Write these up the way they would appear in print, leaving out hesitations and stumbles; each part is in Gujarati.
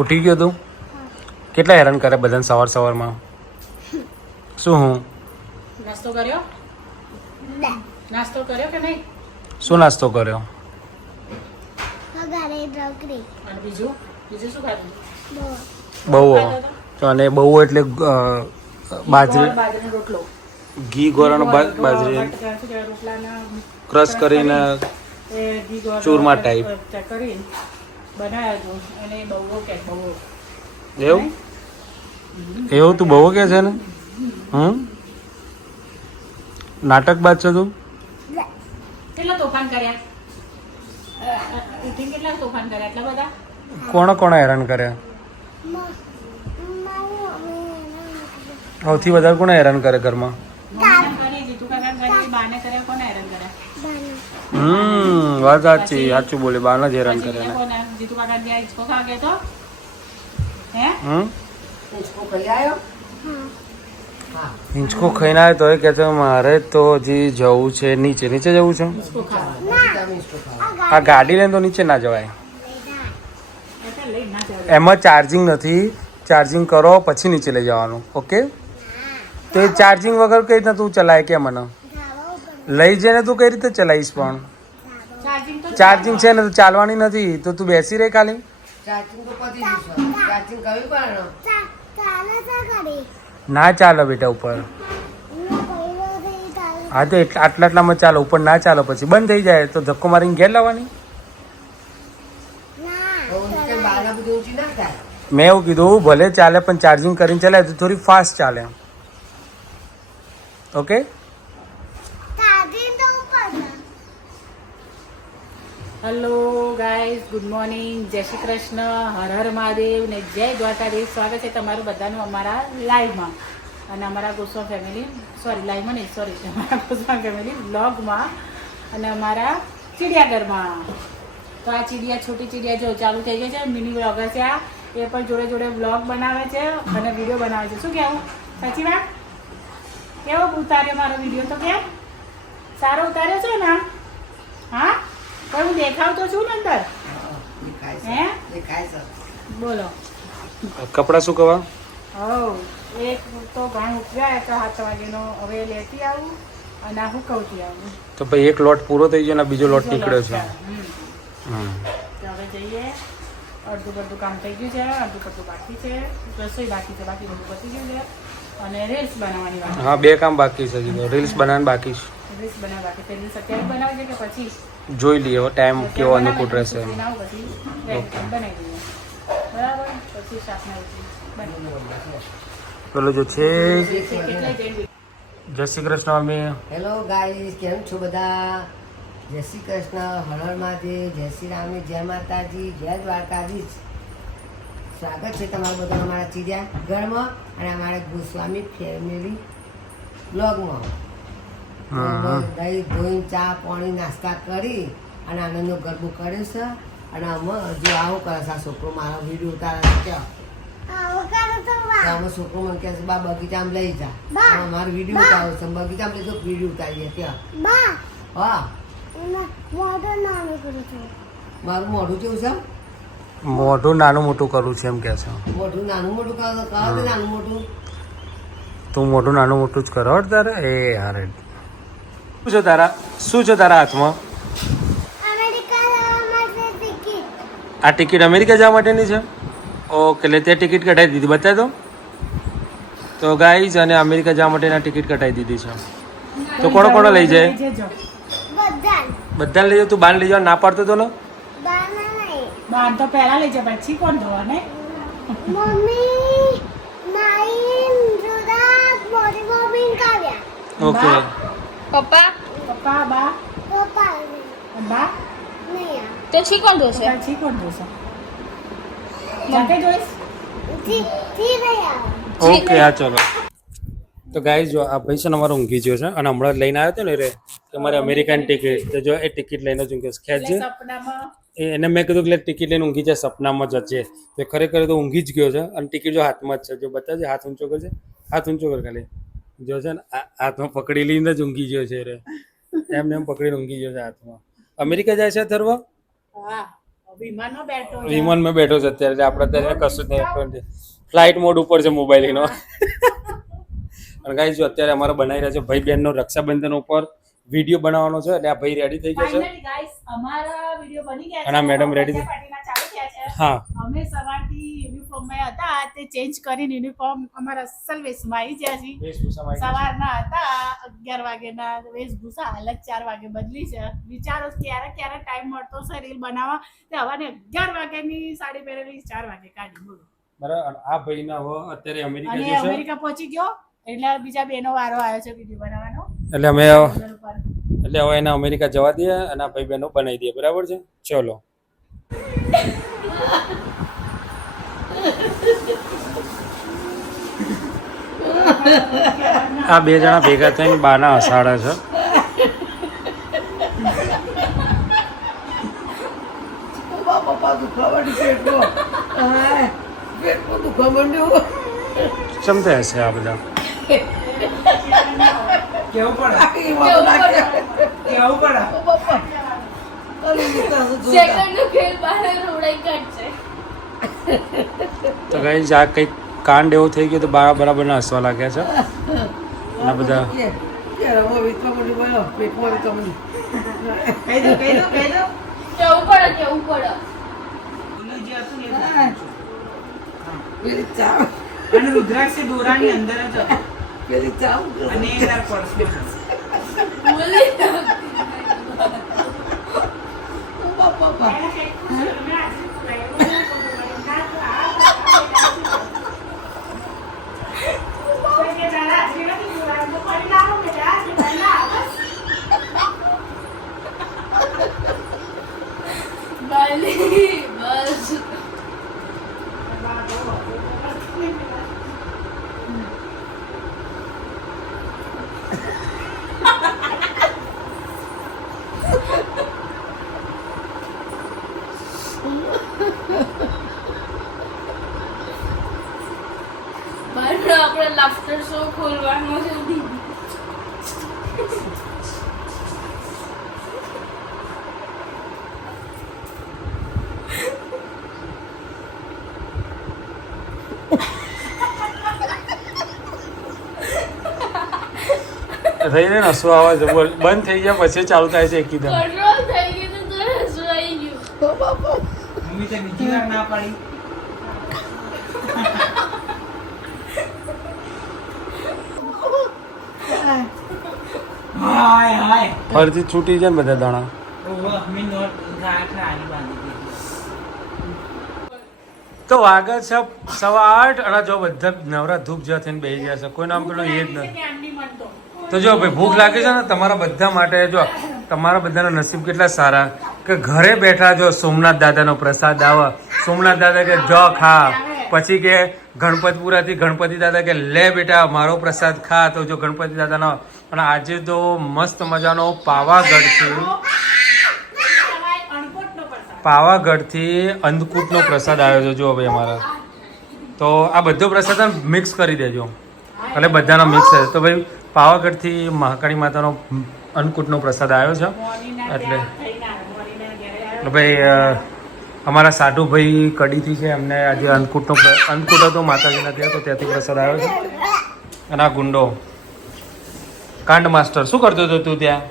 ઉઠી ગયો તું? કેટલા હેરાન કરે બધાને સવારમાં? શું નાસ્તો કર્યો કે નહીં? શું નાસ્તો કર્યો? અને બીજું શું ખાધું? બહુ અને બહુ એટલે બાજરીનો રોટલો, ઘી ગોળનો બાજરી રોટલાના ક્રશ કરીને ચૂરમા ટાઈપ કરી બનાવ્યો અને બહુ એવું તું બહુ કે છે ને? નાટક બાદ છે તું? કેટલા તોફાન કર્યા? કેટલા તોફાન કર્યા? એટલા બધા? કોણ હેરાન કર્યા? સૌથી વધારે કોને હેરાન કરે ઘરમાં? વાત સાચું બોલે. બાને જ હેરાન કરે. હિંચકો ખાઈને આવ્યો તો કે છે મારે તો હજી જવું છે નીચે જવું છે. આ ગાડી લઈને તો નીચે ના જવાય. એમાં ચાર્જિંગ નથી. ચાર્જિંગ કરો પછી નીચે લઈ જવાનું. ઓકે? તો એ ચાર્જિંગ વગર કઈ રીતના તું ચલાય કે મને લઈ જઈને તું કઈ રીતે ચલાવીશ? પણ ચાર્જિંગ છે ને તો ચાલવાની નથી તો તું બેસી રહે ખાલી. ના ચાલો બેટા ઉપર. હા તો આટલામાં ચાલો, ઉપર ના ચાલો પછી બંધ થઈ જાય તો ધક્કો મારીને ઘેર લાવવાની. મેં એવું કીધું ભલે ચાલે પણ ચાર્જિંગ કરીને ચલાય તો થોડી ફાસ્ટ ચાલે. Okay? Hello guys, good morning, જય શ્રી કૃષ્ણ, હર હર મહાદેવ ને જય દ્વારકાધીશ. સ્વાગત છે તમારું બધાનું અમારા લાઈવમાં અને અમારા ગોસ્વામી ફેમિલી અમારા ગોસ્વામી ફેમિલી વ્લોગમાં અને અમારા ચિડિયાઘરમાં. તો આ છોટી ચીડિયા જો ચાલુ થઈ ગઈ છે, મિની વ્લોગર છે આ. એ પણ જોડે જોડે વ્લોગ બનાવે છે અને વિડીયો બનાવે છે. શું કહેવું? સાચી વાત? કેવો ઉતાર્યો મારો વિડીયો? તો કેમ સારો ઉતાર્યો છે ને? હા, પણ હું દેખાવતો છું ને અંદર? હે બોલો કપડા શું કવા? એક તો ઘણ ઉઠ્યા તો 7 વાગ્યાનો હવે લેતી આવું અને આ હુકવતી આવું. તો ભાઈ એક લોટ પૂરો થઈ ગયો ને બીજો લોટ નીકળ્યો છે. તો હવે જઈએ. અડધું કામ થઈ ગયું છે, અડધું બાકી છે. રસોઈ બાકી છે, બાકી બધું પતી ગયું છે અને રીલ્સ બનાવવાની વાત. હા, 2 કામ બાકી છે. રીલ્સ બનાવવાની બાકી છે. રીલ્સ બનાવવા બાકી છે. રીલ્સ અત્યારે બનાવે છે કે પછી જોઈ લઈએ હવે ટાઈમ કેવો અનુકૂળ રહેશે. બનાવી દઈએ બરાબર. પછી શાકના પેલો જો છે. જય Shri Krishna mummy. Hello guys, કેમ છો બધા? જય શ્રી કૃષ્ણ, હર હર મહાદેવ, જય શ્રી રામ, જય માતાજી, જય દ્વારકાધીશ. સ્વાગત છે તમારું બધા અમારા ચિડિયાઘરમાં અને અમારા ગોસ્વામી ફેમિલી બ્લોગમાં. દહીં ધોઈને ચા પાણી નાસ્તા કરી અને આનંદનો ગરબો કર્યો છે. અને અમે હજુ આવું કરે છે આ છોકરો મારો વિડીયો ઉતારે છે. અમે છોકરો મને કહે છે બા બગીચામાં લઈ જા, મારો વિડીયો ઉતારો છે. બગીચામાં લઈ જાઓ, વિડીયો ઉતારીએ ત્યાં. હા, મારું મોઢું કેવું છે? મોઢું નાનું મોટું કરું છે એમ કે છે. મોઢું નાનું મોટું કરો તો નાનું મોટું. તું મોઢું નાનું મોટું જ કરો તારે. એ હારે શું છે તારા હાથમાં? આ ટિકિટ અમેરિકા જવા માટેની છે. ઓકે, એટલે તે ટિકિટ કઢાવી દીધી. બતાવી દો તો ગાઈઝ. અને અમેરિકા જવા માટેના ટિકિટ કઢાવી દીધી છે. તો કોણ લઈ જાય? બધા લઈ જાય. તું બાન લઈ જવા ના પાડતો તો ને? બાન તો પહેલા લઈ જાય પછી કોણ ધોવા ને? ઓકે. પપ્પા બા તો છી કોણ ધોશે? પછી કોણ ધોશે? જાતે જોઈશ. ઓકે, હા ચલો. તો ગાઈઝ જો આ ભાઈ છે ને અમારો ઊંઘી ગયો છે અને હમણાં લઈને આવ્યો હતો ને રે કે મારે અમેરિકન ટિકિટ. તો જો એ ટિકિટ લઈને જ ઊંઘ્યો છે. ખેંચજે. એને મેં કીધું કે ટિકિટ લઈને ઊંઘી જાય, સપનામાં જ છે. તો ખરેખર તો ઊંઘી જ ગયો છે અને ટિકિટ જો હાથમાં જ છે. જો બતાવજે, હાથ ઊંચો કરજે. હાથ ઊંચો કર ખાલી. જો છે ને હાથમાં પકડી લઈને જ ઊંઘી ગયો છે રે. એમને એમ પકડીને ઊંઘી ગયો છે હાથમાં. અમેરિકા જાય છે અથર્વ હા વિમાનમાં બેઠો છે. વિમાનમાં બેઠો છે અત્યારે એટલે આપણે અત્યારે કશું જ નહીં ફ્લાઇટ મોડ ઉપર છે મોબાઈલ એનો અને ગાઈસ જો અત્યારે અમારે બનાવી રહ્યા છે ભાઈ બહેનનો રક્ષાબંધન ઉપર વિડીયો બનાવવાનો છે એટલે આ ભાઈ રેડી થઈ ગયા છે Finally guys, અમારા વિડિયો બની ગયા અને આ madam ready બર્થડે પાર્ટીના ચાલુ થયા છે. હા અમે સવારથી યુનિફોર્મમાં હતા તે ચેન્જ કરીને યુનિફોર્મ અમારા અસલ વેશમાં આવી ગયા છીએ. વેશભૂષામાં આવી સવારના હતા 11 વાગ્યાના વેશભૂષા હાલ 4 વાગે બદલી છે. વિચારો ક્યારે ક્યારે ટાઈમ મળતો છે રીલ બનાવવા તે હવાને 11 વાગ્યાની સાડી પહેરેલી 4 વાગે કાઢી બોલો. બરાબર અને આ ભાઈના હવે અત્યારે અમેરિકા અને જે છે અમેરિકા પહોંચી ગયો એટલે બીજા બેનો વારો આવ્યો છે વિડીયો બનાવવાનો એટલે અમે ચેનલ ઉપર. એટલે હવે એને અમેરિકા જવા દઈએ અને આ ભાઈ બહેનો બનાવી દઈએ બરાબર છે ચલો આ બે જણા ભેગા થઈને બાના હસાડા છે પપ્પા દુખવા માંડ્યું પેટમાં દુખવા માંડ્યું ચમ થયા છે આ બધા કેવું પડે કેવું પડે સેકન્ડ નો ખેલ બહાર રોડાઈ કાઢશે. તો ગાઈસ આ કંઈક કાંડ એવો થઈ ગયો તો બા બરાબર ના હસવા લાગ્યા છે અને બધા પેટમાં કહી દો કહી દો કહી દો કેવું પડે કેવું પડે. ઓલું જે હતું ને એ પૂછું છું. પેલી ચાવ અને રુદ્રાક્ષ એ દોરાની અંદર જ હતું. પેલી ચાવ અને એ તાર પર્સમાં હતું. બોલી પપ્પા બાલી બસ. બહાર આપણે લાફ્ટર શો ખોલવાનો છે. થઈ ને હસવા આવે છે બોલ બંધ થઈ ગયા પછી ચાલુ થાય છે એકદમ કંટ્રોલ થઈ ગયું તો હસવું આવી ગયું. મમ્મી તો બીજી વાર ના પાડી. હાય હાય ફરથી છૂટી જાય ને બધા દાણા ઓહ મેં નોટ ગાંઠ આની બાંધી દીધી. તો વાગે છે 8:15 અને જો બધા નવરા ધૂપ જેવા થઈને બેસી ગયા છે કોઈ નામ પેલો એ જ નથી ક્યાંની મનતો તો જો ભાઈ ભૂખ લાગે છે ને તમારા બધા માટે જો તમારા બધાના નસીબ કેટલા સારા કે ઘરે બેઠા જો સોમનાથ દાદાનો પ્રસાદ આવે સોમનાથ દાદા કે જો ખા પછી કે ગણપતપુરાથી ગણપતિ દાદા કે લે બેટા મારો પ્રસાદ ખા તો જો ગણપતિ દાદાનો અને આજે તો મસ્ત મજાનો પાવાગઢથી અંધકૂટનો પ્રસાદ આવ્યો છે જો ભાઈ અમારા તો આ બધો પ્રસાદ મિક્સ કરી દેજો એટલે બધાનો મિક્સ છે તો ભાઈ પાવાગઢથી મહાકાળી માતાનો અન્નકૂટનો પ્રસાદ આવ્યો છે એટલે ભાઈ અમારા સાઢુભાઈ કડીથી છે એમને આજે અન્નકૂટ હતો માતાજીના ત્યાં તો ત્યાંથી પ્રસાદ આવ્યો છે અને આ ગુંડો કાંડ માસ્ટર શું કરતો હતો તું ત્યાં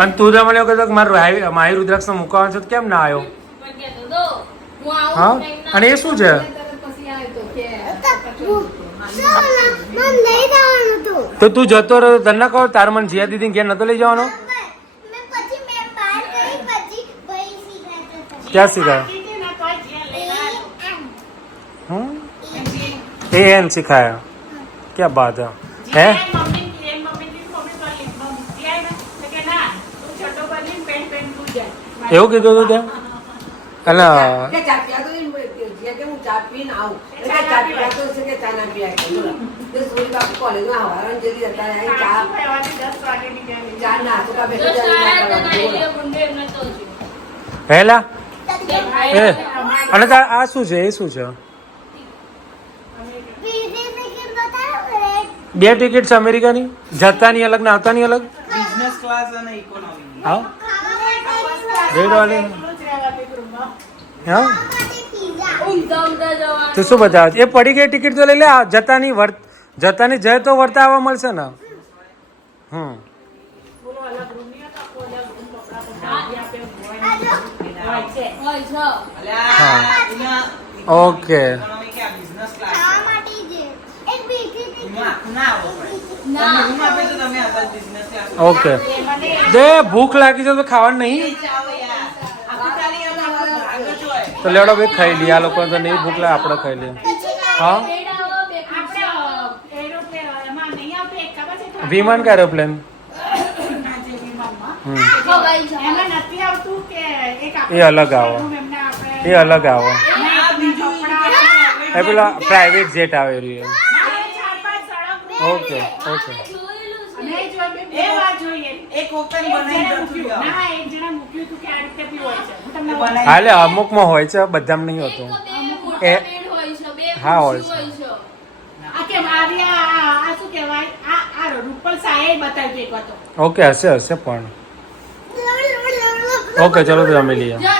અને તું તો મને એવું કહેતો કે મારી રુદ્રાક્ષ મૂકવાનો છે તો કેમ ના આવ્યો હા અને એ શું છે તો તું જતો રહ્યો તને ના કહો તાર મને જીયા દીદી ઘેર નતો લઈ જવાનો ક્યાં શીખાય એ એન સિખાયા ક્યાં બાત હે એવું કીધું હતું ત્યાં એટલે હું ચા પીને આવું ચા પીતો કે ચા ના પીયા સોરી બાપુ કોલેજમાં હવારણ જલ્દી હતા ચા ના તો પહેલા એ અને આ શું છે એ શું છે બે ટિકિટ છે અમેરિકાની જતાની અલગ ને આવતાની અલગ બિઝનેસ ક્લાસ અને ઇકોનોમી હા રેડ વાળી એકલું જ રહેવાનું એક રૂમમાં. હા ઊંઘતા ઊંઘતા જવાનું. તું શું બતાવે એ પડી ગઈ ટિકિટ તો લઈ લે આ જતાની જાય તો વર્તા આવવા મળશે ને બોલો અલગ રૂમ નહીં હતો, આખો અલગ રૂમ, કપડાં બપડા બધી આપે, હોય છે. હોય છે. અલ્યા એમાં ઓકે ઇકોનોમી કે બિઝનેસ ક્લાસ એમાં આખું ના આવો પડે ના. તમે રૂમ આપે તો તમે હતા બિઝનેસ ક્લાસ ઓકે દે ભૂખ લાગી છે તો ખાવાનું નહીં ચાલો યાર આખું ખાલી એમ આપણો ભાગ જ હોય તો લેવડો ભાઈ ખાઈ લઈએ આ લોકો તો નહીં ભૂખ લાગે આપણે ખાઈ લઈએ હા બેડ આવો, બે આપણે ખુરશીઓ. એરોપ્લેન એમાં નહીં આવતું એક ખબર છે વિમાન કે એરોપ્લેન આજે વિમાનમાં. ખવાઈ જાય. એમાં નથી આવતું કે એક એ અલગ આવે. રૂમ એમને આપણે એ અલગ આવે આ બીજું કપડાં, એ પેલા પ્રાઇવેટ જેટ આવે રહ્યું ચાર પાંચ સળંગ રૂમ. ઓકે ઓકે જોયેલું છે. અને એ જોઈ બે વાર જોઈએ. એક વખત એક બનાવી જણા જતું મૂક્યું. રહ્યો. ના, એક જણા મૂક્યું હતું કે આ રીતે બી હોય છે. હું તમને બનાવી- હા એટલે અમુકમાં હોય છે બધામાં નહીં એક હોતું બે મોટા એ- બેડ હોય છે, બે હા, હોય ખુરશી છે. હોય છે. આ કેમ આવી આ શું કહેવાય આ રૂપલ સાહેબ બતાવ્યું એક હતો. ઓકે હશે પણ ઓકે ચલો તો જમી લઈએ જા